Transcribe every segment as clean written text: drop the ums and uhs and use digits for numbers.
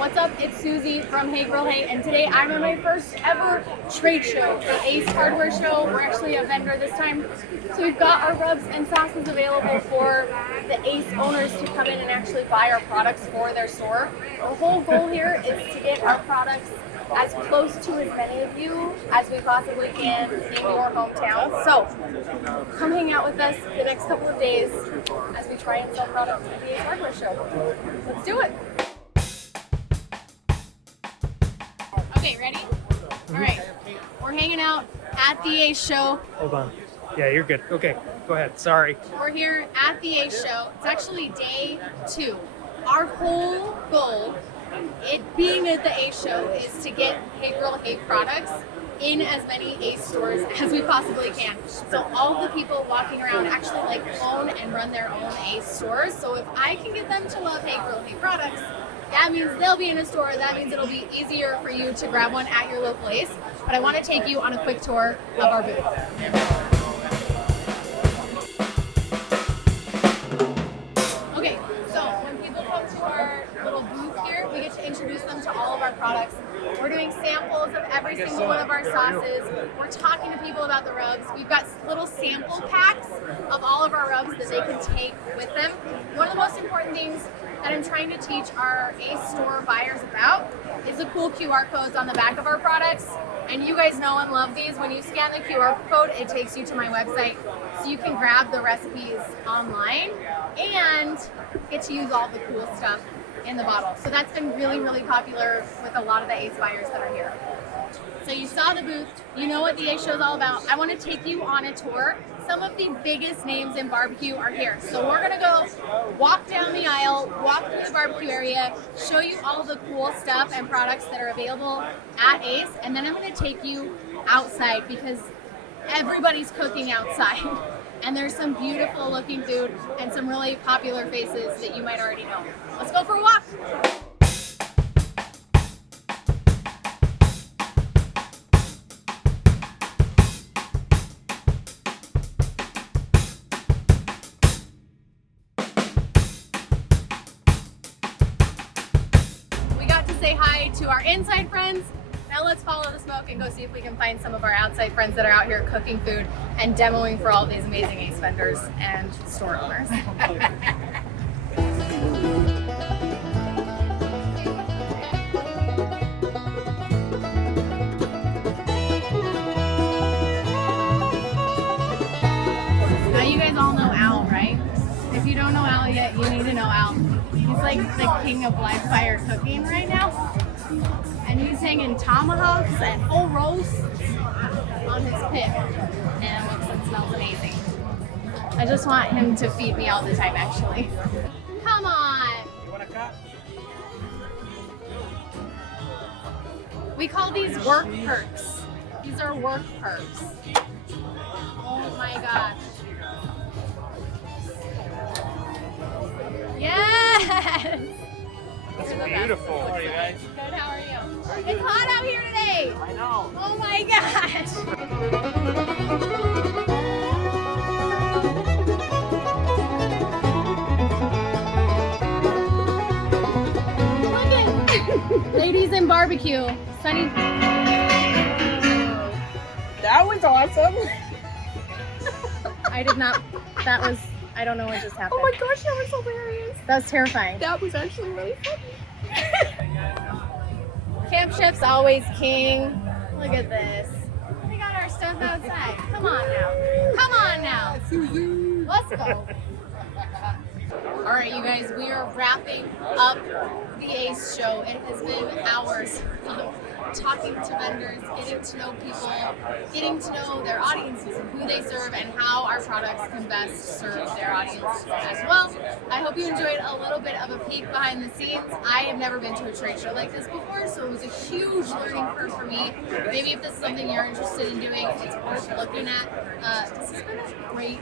What's up? It's Susie from Hey Girl Hey, and today I'm at my first ever trade show, the Ace Hardware Show. We're actually a vendor this time. So we've got our rubs and sauces available for the Ace owners to come in and actually buy our products for their store. The whole goal here is to get our products as close to as many of you as we possibly can in your hometown. So come hang out with us the next couple of days as we try and sell products at the Ace Hardware Show. Let's do it. Okay, ready? All right, we're hanging out at the Ace Show. Hold on. Yeah, you're good. Okay, go ahead. Sorry. We're here at the Ace Show. It's actually day 2. Our whole goal, it being at the Ace Show, is to get Hey Girl Hey products in as many Ace stores as we possibly can. So all the people walking around actually own and run their own Ace stores. So if I can get them to love Hey Girl Hey products, that means they'll be in a store. That means it'll be easier for you to grab one at your local Ace. But I want to take you on a quick tour of our booth. Okay, so when people come to our little booth here, we get to introduce them to all of our products. We're doing samples of every single one of our sauces. We're talking to people about the rubs. We've got little sample packs of all of our rubs that they can take with them. One of the most important things that I'm trying to teach our Ace store buyers about is the cool QR codes on the back of our products. And you guys know and love these. When you scan the QR code, it takes you to my website so you can grab the recipes online and get to use all the cool stuff in the bottle. So that's been really, really popular with a lot of the Ace buyers that are here. So you saw the booth, you know what the Ace Show is all about. I want to take you on a tour. Some of the biggest names in barbecue are here. So we're gonna go walk down the aisle, walk through the barbecue area, show you all the cool stuff and products that are available at Ace, and then I'm gonna take you outside because everybody's cooking outside. And there's some beautiful looking food and some really popular faces that you might already know. Let's go for a walk. We got to say hi to our inside friends. Now let's follow the smoke and go see if we can find some of our outside friends that are out here cooking food and demoing for all these amazing Ace vendors and store owners. Now you guys all know Al, right? If you don't know Al yet, you need to know Al. He's like the king of live fire cooking right now. And he's hanging tomahawks and whole roasts on his pit. And it looks and smells amazing. I just want him to feed me all the time, actually. Come on! You want a cut? We call these work perks. These are work perks. Oh my gosh. Yes! That's beautiful. How are you guys? Good, how are you? It's hot out here today! I know. Oh my gosh! Look at ladies in barbecue. Sunny. That was awesome. I did not. That was. I don't know what just happened. Oh my gosh, that was hilarious. That was terrifying. That was actually really funny. Camp Chef's always king. Look at this. We got our stuff outside. Come on now. Come on now. Let's go. All right, you guys, we are wrapping up the Ace Show. It has been hours of talking to vendors, getting to know people, getting to know their audiences and who they serve and how our products can best serve their audiences as well. I hope you enjoyed a little bit of a peek behind the scenes. I have never been to a trade show like this before, so it was a huge learning curve for me. Maybe if this is something you're interested in doing, it's worth looking at. This has been a great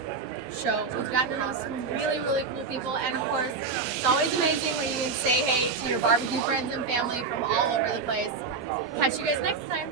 show. We've gotten to know some really, really cool people, and of course, it's always amazing when you can say hey to your barbecue friends and family from all over the place. Catch you guys next time.